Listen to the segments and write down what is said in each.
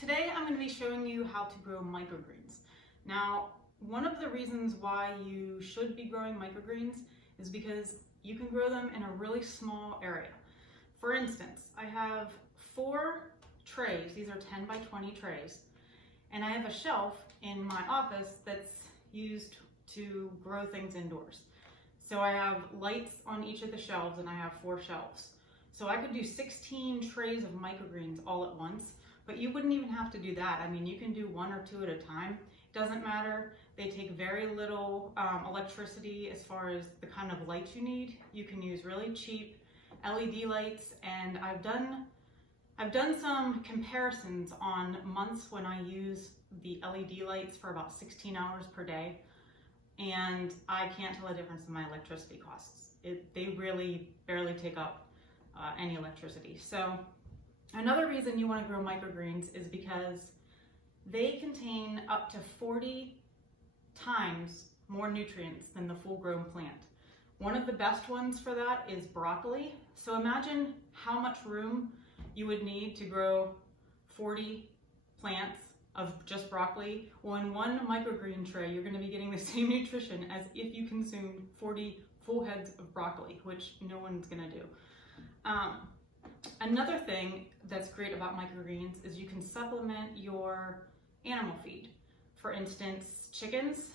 Today I'm going to be showing you how to grow microgreens. Now, one of the reasons why you should be growing microgreens is because you can grow them in a really small area. For instance, I have 4 trays, these are 10 by 20 trays, and I have a shelf in my office that's used to grow things indoors. So I have lights on each of the shelves and I have 4 shelves. So I could do 16 trays of microgreens all at once, but you wouldn't even have to do that. I mean, you can do 1 or 2 at a time. Doesn't matter. They take very little electricity as far as the kind of lights you need. You can use really cheap LED lights, and I've done some comparisons on months when I use the LED lights for about 16 hours per day, and I can't tell a difference in my electricity costs. They really barely take up any electricity. So another reason you want to grow microgreens is because they contain up to 40 times more nutrients than the full-grown plant. One of the best ones for that is broccoli. So imagine how much room you would need to grow 40 plants of just broccoli. Well, in 1 microgreen tray, you're going to be getting the same nutrition as if you consumed 40 full heads of broccoli, which no one's going to do. Another thing that's great about microgreens is you can supplement your animal feed. For instance, chickens,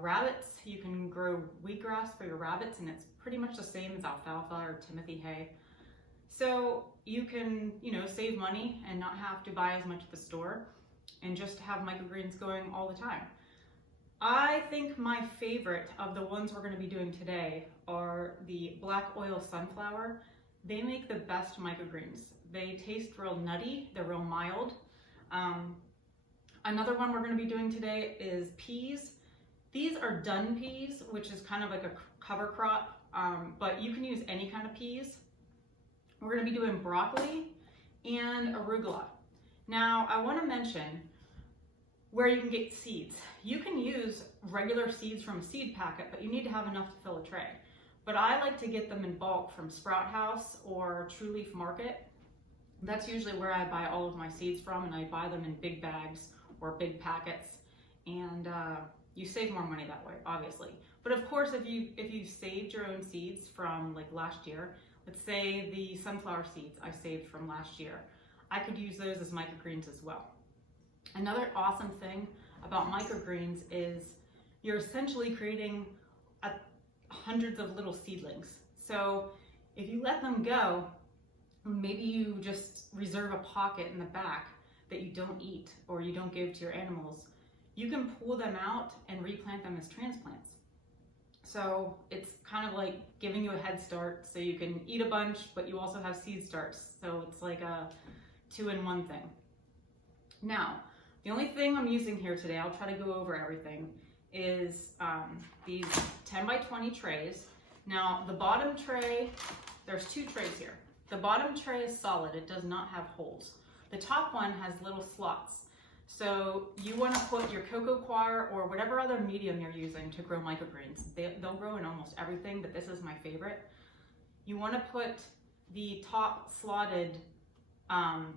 rabbits, you can grow wheatgrass for your rabbits, and it's pretty much the same as alfalfa or Timothy hay. So you can, save money and not have to buy as much at the store and just have microgreens going all the time. I think my favorite of the ones we're going to be doing today are the black oil sunflower. They make the best microgreens. They taste real nutty, they're real mild. Another one we're going to be doing today is peas. These are dun peas, which is kind of like a cover crop, but you can use any kind of peas. We're going to be doing broccoli and arugula. Now, I want to mention where you can get seeds. You can use regular seeds from a seed packet, but you need to have enough to fill a tray. But I like to get them in bulk from Sprout House or True Leaf Market. That's usually where I buy all of my seeds from, and I buy them in big bags or big packets, and you save more money that way, obviously. But of course, if you saved your own seeds from like last year, let's say the sunflower seeds I saved from last year, I could use those as microgreens as well. Another awesome thing about microgreens is you're essentially creating hundreds of little seedlings. So if you let them go, maybe you just reserve a pocket in the back that you don't eat or you don't give to your animals, you can pull them out and replant them as transplants. So it's kind of like giving you a head start, so you can eat a bunch, but you also have seed starts. So it's like a 2-in-1 thing. Now, the only thing I'm using here today, I'll try to go over everything, is these 10 by 20 trays. Now, the bottom tray, there's 2 trays here. The bottom tray is solid, it does not have holes. The top one has little slots. So you want to put your cocoa coir or whatever other medium you're using to grow microgreens. They'll grow in almost everything, but this is my favorite. You want to put the top slotted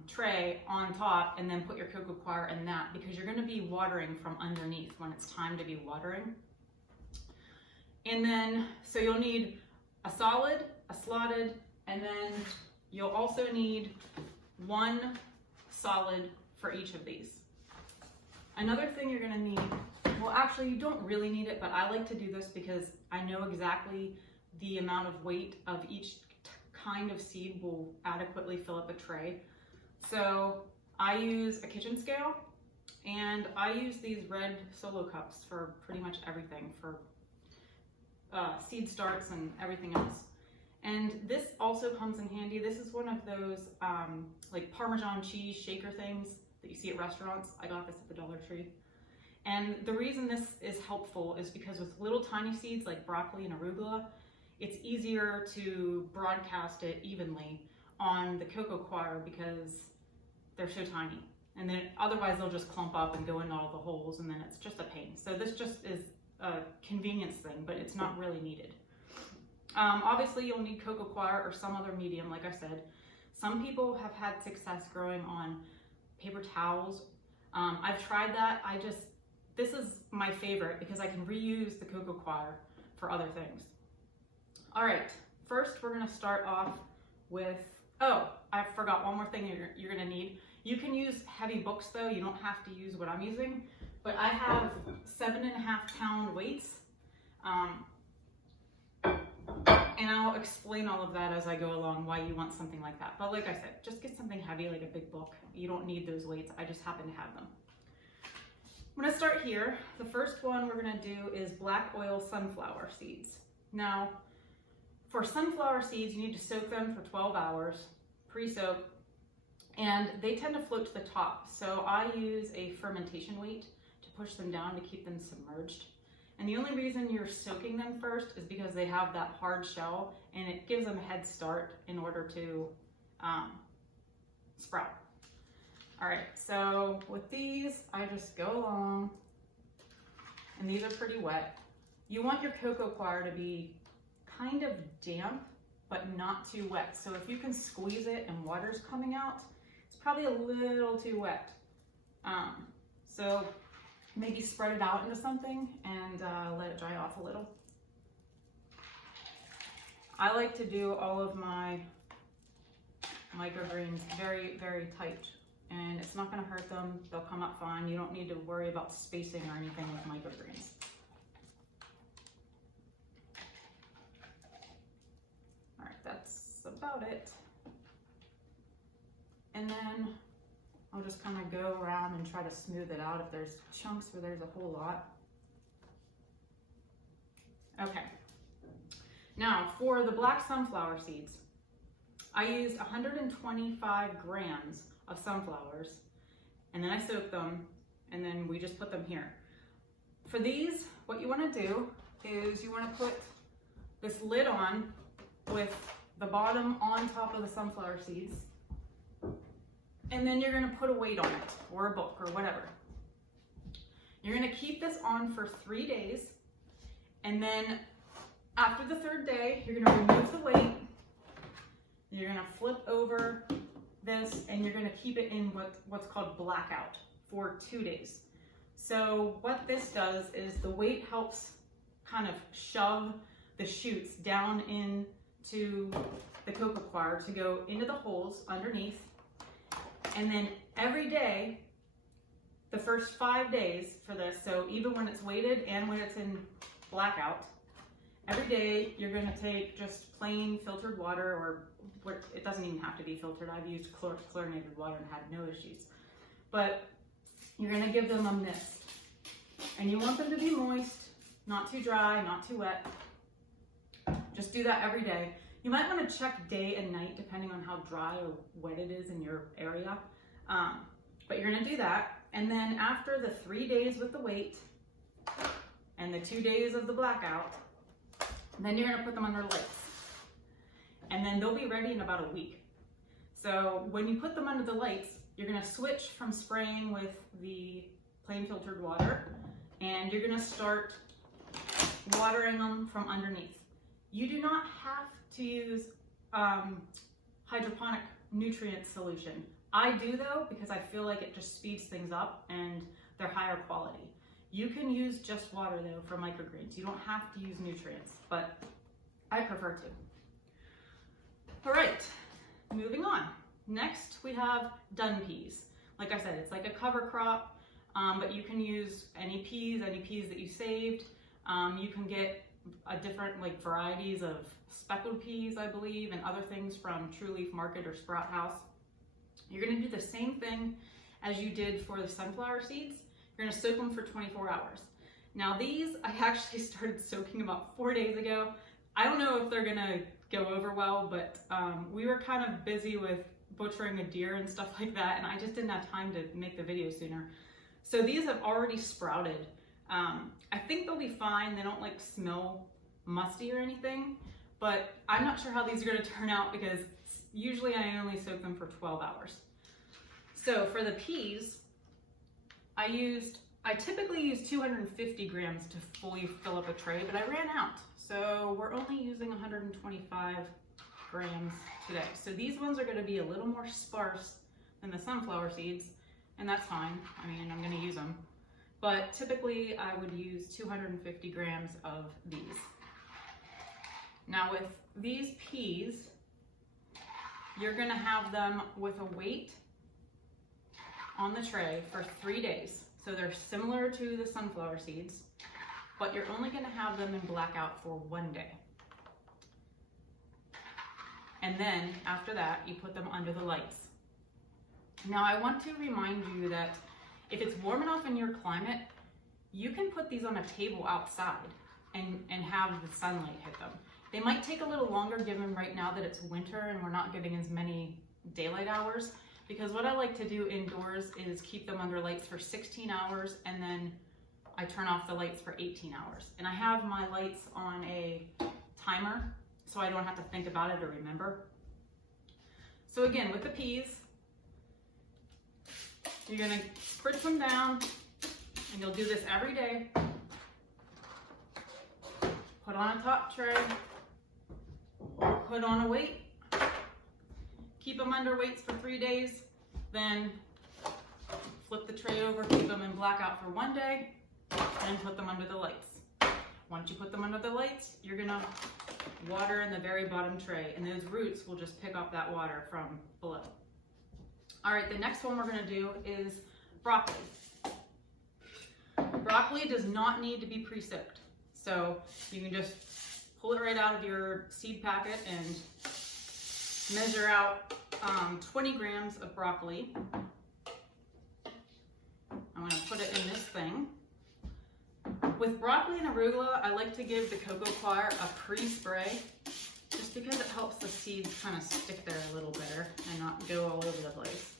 tray on top and then put your cocoa coir in that, because you're going to be watering from underneath when it's time to be watering. And then, so you'll need a solid, a slotted, and then you'll also need 1 solid for each of these. Another thing you're going to need, well, actually you don't really need it, but I like to do this because I know exactly the amount of weight of each kind of seed will adequately fill up a tray. So I use a kitchen scale, and I use these red solo cups for pretty much everything, for seed starts and everything else. And this also comes in handy. This is one of those like Parmesan cheese shaker things that you see at restaurants. I got this at the Dollar Tree. And the reason this is helpful is because with little tiny seeds like broccoli and arugula, it's easier to broadcast it evenly on the cocoa coir because they're so tiny. And then otherwise they'll just clump up and go into all the holes, and then it's just a pain. So this just is a convenience thing, but it's not really needed. Obviously you'll need cocoa coir or some other medium, like I said. Some people have had success growing on paper towels. I've tried that. This is my favorite because I can reuse the cocoa coir for other things. All right, first we're gonna start off with, oh, I forgot one more thing you're gonna need. You can use heavy books though, you don't have to use what I'm using, but I have 7.5 pound weights. And I'll explain all of that as I go along, why you want something like that. But like I said, just get something heavy like a big book. You don't need those weights, I just happen to have them. I'm gonna start here. The first one we're gonna do is black oil sunflower seeds. Now, for sunflower seeds, you need to soak them for 12 hours, pre-soak, and they tend to float to the top. So I use a fermentation weight to push them down to keep them submerged. And the only reason you're soaking them first is because they have that hard shell and it gives them a head start in order to sprout. All right, so with these, I just go along, and these are pretty wet. You want your cocoa coir to be kind of damp, but not too wet. So if you can squeeze it and water's coming out, it's probably a little too wet. So maybe spread it out into something and let it dry off a little. I like to do all of my microgreens very, very tight, and it's not gonna hurt them. They'll come up fine. You don't need to worry about spacing or anything with microgreens. All right, that's about it. And then I'll just kind of go around and try to smooth it out if there's chunks where there's a whole lot. Okay. Now for the black sunflower seeds, I used 125 grams of sunflowers, and then I soaked them, and then we just put them here. For these, what you want to do is you want to put this lid on with the bottom on top of the sunflower seeds, and then you're going to put a weight on it, or a book, or whatever. You're going to keep this on for 3 days, and then after the 3rd day, you're going to remove the weight, you're going to flip over this, and you're going to keep it in what's called blackout for 2 days. So what this does is the weight helps kind of shove the shoots down into the cocoa coir to go into the holes underneath. And then every day, the first 5 days for this, so even when it's weighted and when it's in blackout, every day you're going to take just plain filtered water, or it doesn't even have to be filtered. I've used chlorinated water and had no issues. But you're going to give them a mist. And you want them to be moist, not too dry, not too wet. Just do that every day. You might want to check day and night depending on how dry or wet it is in your area. But you're going to do that. And then after the 3 days with the weight and the 2 days of the blackout, then you're going to put them under lights. And then they'll be ready in about a week. So when you put them under the lights, you're going to switch from spraying with the plain filtered water, and you're going to start watering them from underneath. You do not have to use hydroponic nutrient solution. I do though, because I feel like it just speeds things up and they're higher quality. You can use just water though for microgreens. You don't have to use nutrients, but I prefer to. All right, moving on. Next we have dun peas. Like I said, it's like a cover crop, but you can use any peas that you saved. You can get a different varieties of speckled peas, I believe, and other things from True Leaf Market or Sprout House. You're going to do the same thing as you did for the sunflower seeds. You're going to soak them for 24 hours. Now these, I actually started soaking about 4 days ago. I don't know if they're going to go over well, but we were kind of busy with butchering a deer and stuff like that, and I just didn't have time to make the video sooner. So these have already sprouted. I think they'll be fine. They don't smell musty or anything, but I'm not sure how these are going to turn out because usually I only soak them for 12 hours. So for the peas, I typically use 250 grams to fully fill up a tray, but I ran out. So we're only using 125 grams today. So these ones are going to be a little more sparse than the sunflower seeds, and that's fine. I mean, I'm gonna use them. But typically I would use 250 grams of these. Now with these peas, you're gonna have them with a weight on the tray for 3 days. So they're similar to the sunflower seeds, but you're only gonna have them in blackout for 1 day. And then after that, you put them under the lights. Now I want to remind you that if it's warm enough in your climate, you can put these on a table outside and have the sunlight hit them. They might take a little longer given right now that it's winter and we're not getting as many daylight hours, because what I like to do indoors is keep them under lights for 16 hours and then I turn off the lights for 18 hours. And I have my lights on a timer so I don't have to think about it or remember. So again, with the peas, you're gonna spritz them down, and you'll do this every day. Put on a top tray, put on a weight, keep them under weights for 3 days, then flip the tray over, keep them in blackout for 1 day, and put them under the lights. Once you put them under the lights, you're gonna water in the very bottom tray, and those roots will just pick up that water from below. All right, the next one we're gonna do is broccoli. Broccoli does not need to be pre-soaked. So you can just pull it right out of your seed packet and measure out 20 grams of broccoli. I'm gonna put it in this thing. With broccoli and arugula, I like to give the cocoa coir a pre-spray, just because it helps the seeds kind of stick there a little better and not go all over the place.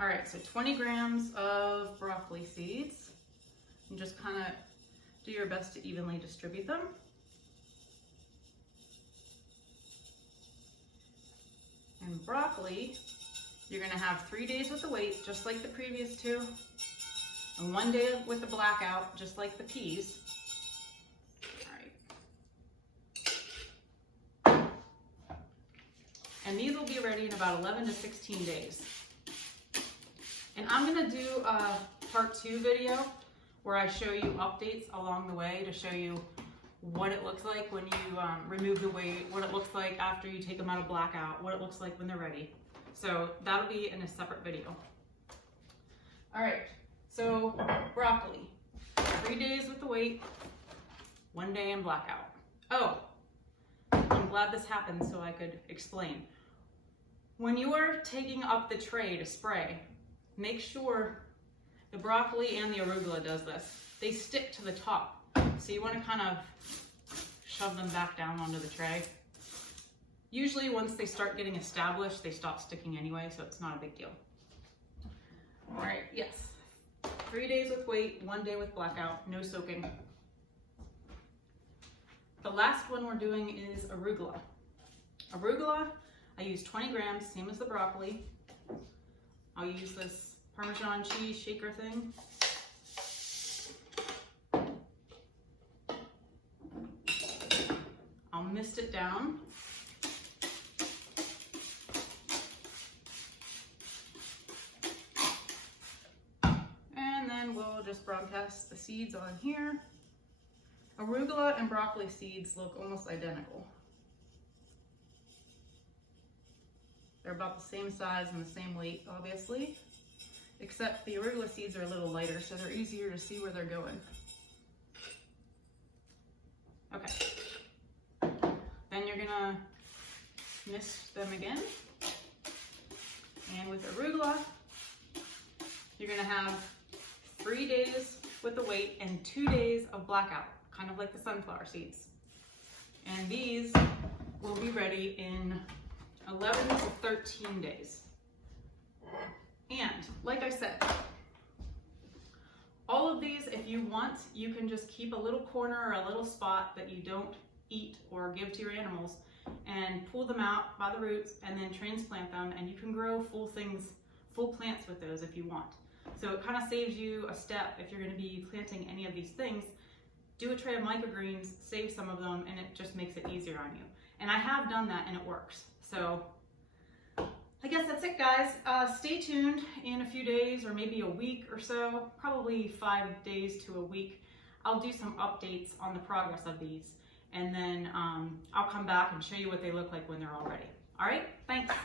All right, so 20 grams of broccoli seeds. And just kind of do your best to evenly distribute them. And broccoli, you're gonna have 3 days with the weight, just like the previous two, and 1 day with the blackout, just like the peas. All right. And these will be ready in about 11 to 16 days. And I'm gonna do a part 2 video where I show you updates along the way to show you what it looks like when you remove the weight, what it looks like after you take them out of blackout, what it looks like when they're ready. So that'll be in a separate video. All right, so broccoli, 3 days with the weight, 1 day in blackout. Oh, I'm glad this happened so I could explain. When you are taking up the tray to spray, make sure the broccoli and the arugula does this. They stick to the top. So you want to kind of shove them back down onto the tray. Usually once they start getting established, they stop sticking anyway, so it's not a big deal. All right, yes. 3 days with weight, 1 day with blackout, no soaking. The last one we're doing is arugula. Arugula, I use 20 grams, same as the broccoli. I'll use this Parmesan cheese shaker thing. I'll mist it down. And then we'll just broadcast the seeds on here. Arugula and broccoli seeds look almost identical. They're about the same size and the same weight, obviously, except the arugula seeds are a little lighter, so they're easier to see where they're going. Okay. Then you're gonna mist them again. And with arugula, you're gonna have 3 days with the weight and 2 days of blackout, kind of like the sunflower seeds. And these will be ready in 11 to 13 days. And like I said, all of these, if you want, you can just keep a little corner or a little spot that you don't eat or give to your animals and pull them out by the roots and then transplant them, and you can grow full plants with those if you want. So it kind of saves you a step if you're going to be planting any of these things. Do a tray of microgreens, save some of them, and it just makes it easier on you. And I have done that and it works. So I guess that's it, guys. Stay tuned in a few days or maybe a week or so, probably 5 days to a week. I'll do some updates on the progress of these, and then I'll come back and show you what they look like when they're all ready. All right, thanks.